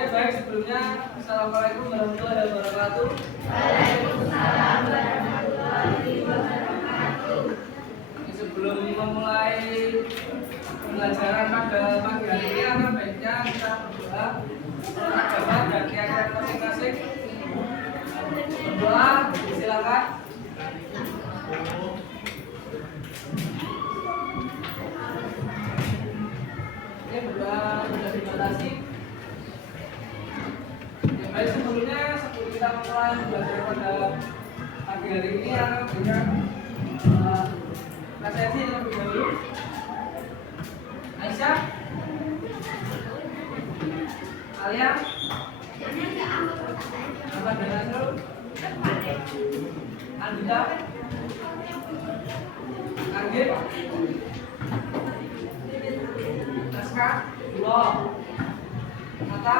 Oke, baik, sebelumnya Assalamualaikum warahmatullahi wabarakatuh. Waalaikumsalam warahmatullahi wabarakatuh. Sebelum memulai pembelajaran pada pagi hari ini, akan baiknya kita berdoa agama dan keyakinan masing-masing. Berdoa, silakan. Oke, berdoa sudah dibatasi. Yang baik, sebelumnya sebelum kita memulai pembelajaran pada pagi hari ini, akan baiknya presentasi terlebih dahulu. Aisyah, Alia, apa dengan Nasrul, Andika, Argit, Naska, Ulo, Mata,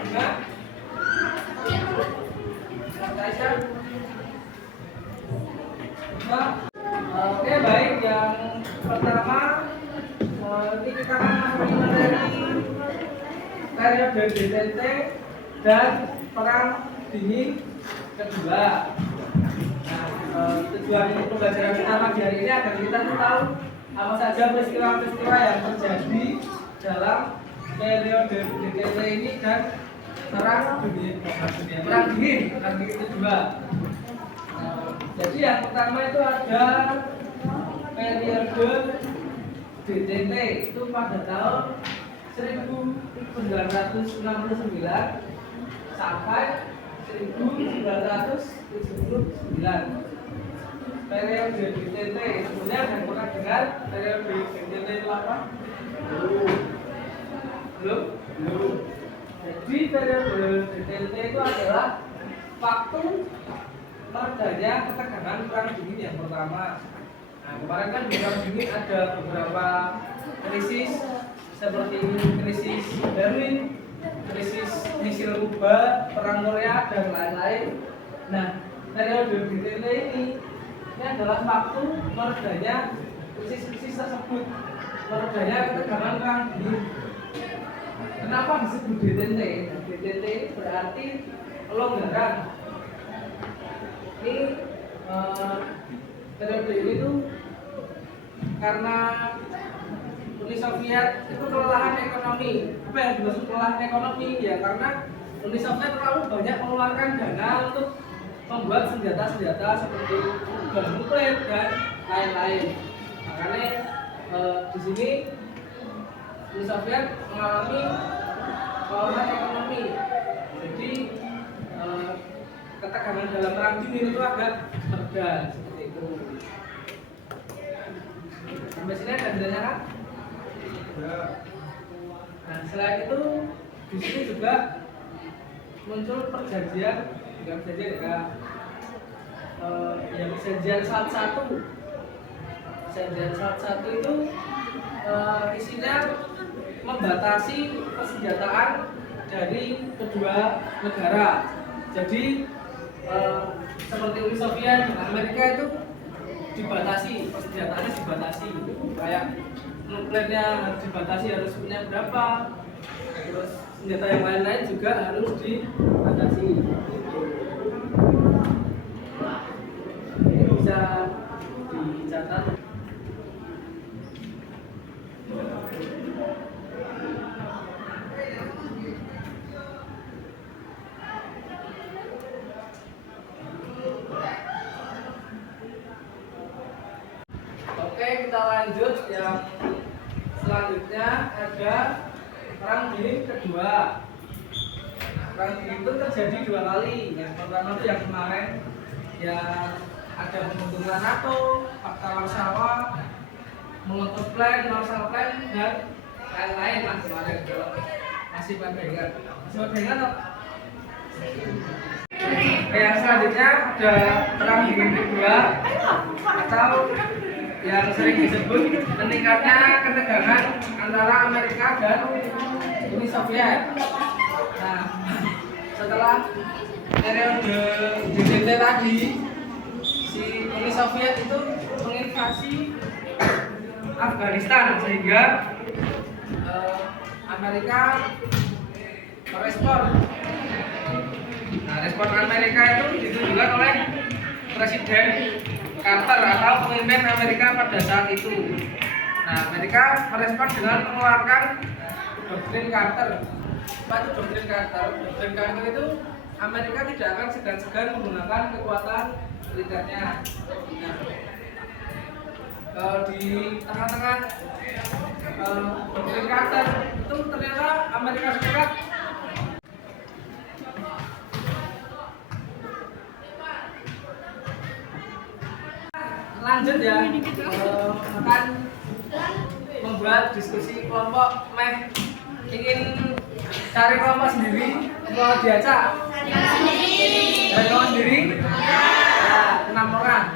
Enggak, Aisyah. Oke, baik, yang pertama ini kita akan memulai materi periode DTT dan perang dingin kedua. Nah, tujuan pembelajaran kita pagi hari ini agar kita tahu apa saja peristiwa-peristiwa yang terjadi dalam periode DTT ini dan perang dingin kedua. Jadi yang pertama itu ada periode DTT itu pada tahun 1969 sampai 1979. Periode DTT sebenarnya yang pernah dengar periode DTT itu apa? Belum? Jadi periode DTT itu adalah waktu meredanya ketegangan perang dingin yang pertama. Nah, kemarin kan di perang dingin ada beberapa krisis seperti krisis Berlin, krisis misil Kuba, perang Korea dan lain-lain. Nah, periode DTT ini adalah waktu meredanya krisis-krisis tersebut, meredanya ketegangan perang dingin. Kenapa disebut DTT? DTT berarti pelonggaran. Ini periode ini tuh karena Uni Soviet itu kelelahan ekonomi. Apa yang dimaksud kelelahan ekonomi? Ya karena Uni Soviet terlalu banyak mengeluarkan dana untuk membuat senjata-senjata seperti bom nuklir dan lain-lain. Makanya di sini Uni Soviet mengalami kelelahan ekonomi. Jadi ketegangan dalam perang dingin itu agak mereda seperti itu. Sampai sini ada bedanya kan? Nah, selain itu di sini juga muncul perjanjian, bukan perjanjian ya, yang perjanjian Salat 1. Perjanjian Salat 1 itu isinya membatasi persenjataan dari kedua negara. Jadi seperti Uni Soviet dan Amerika itu dibatasi, persenjataannya dibatasi, kayak nuklirnya harus dibatasi, harus punya berapa, terus senjata yang lain-lain juga harus dibatasi. Ini bisa dicatat. Kita lanjut yang selanjutnya ada perang dingin kedua. Perang dingin itu terjadi dua kali. Yang pertama itu yang kemarin yang ada pembentukan NATO, Fakta Warsawa, Molotov Plan, Marshall Plan dan lain-lain lah kemarin. Masih pada ingat? Masih pada ingat atau? Yang selanjutnya ada perang dingin kedua atau yang sering disebut meningkatnya ketegangan antara Amerika dan Uni Soviet. Nah, setelah periode DTT tadi, si Uni Soviet itu menginvasi Afghanistan sehingga Amerika merespon. Nah, respon Amerika itu ditunjukkan oleh Presiden Carter atau pemimpin Amerika pada saat itu. Nah, Amerika merespon dengan mengeluarkan doktrin Carter. Apa itu doktrin Carter? Doktrin Carter itu Amerika tidak akan segan-segan menggunakan kekuatan militernya. Nah, di tengah-tengah doktrin Carter itu ternyata Amerika Serikat lanjut ya, akan membuat diskusi kelompok ingin cari kelompok sendiri atau diajak dari kelompok sendiri ya, 6 orang.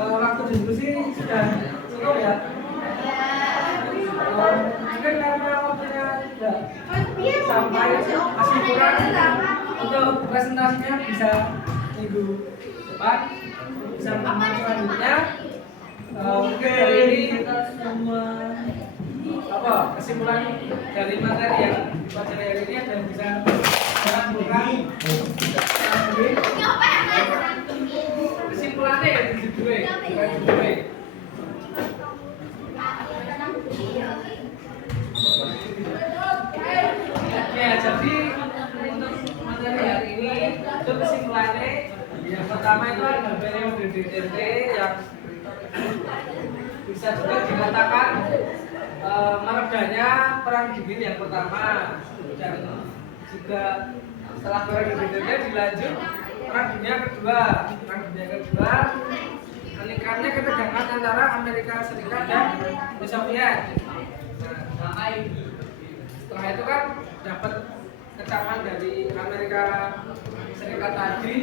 Waktu diskusi sudah cukup ya. Mungkin karena waktunya sudah sampai masih kurang untuk presentasinya bisa minggu depan bisa bertemu selanjutnya. Mungkin hari ini semua kesimpulan dari materi yang dipelajari hari ini dan bisa melakukan kesimpulannya ya di judul. Ya, jadi untuk materi hari ini itu kesimpulannya yang pertama itu ada periode DTT yang bisa juga dikatakan meredanya perang dingin yang pertama, dan juga setelah periode DTT dilanjut perang dunia kedua. Perang dunia kedua meningkatnya ketegangan antara Amerika Serikat dan Uni Soviet. Setelah itu kan dapat kecaman dari Amerika Serikat tadi,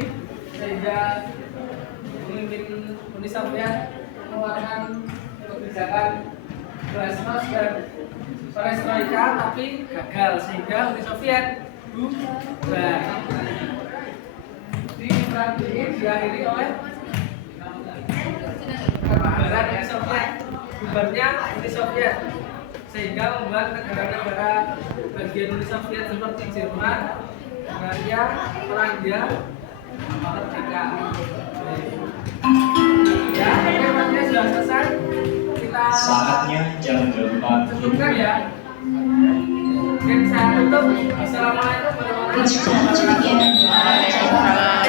sehingga pemimpin Uni Soviet mengeluarkan kebijakan glasnost dan perestroika, tapi gagal sehingga Uni Soviet bubar. Di perang dingin diakhiri oleh kebubaran Uni Soviet, bubarnya Uni Soviet, sehingga membuat negara-negara bagian Uni Soviet seperti Jerman, Hungaria, Polandia merdeka. Ya, materi sudah selesai. Kita saatnya jam 4 cukupkan ya. Mungkin saya tutup. Assalamualaikum warahmatullahi wabarakatuh.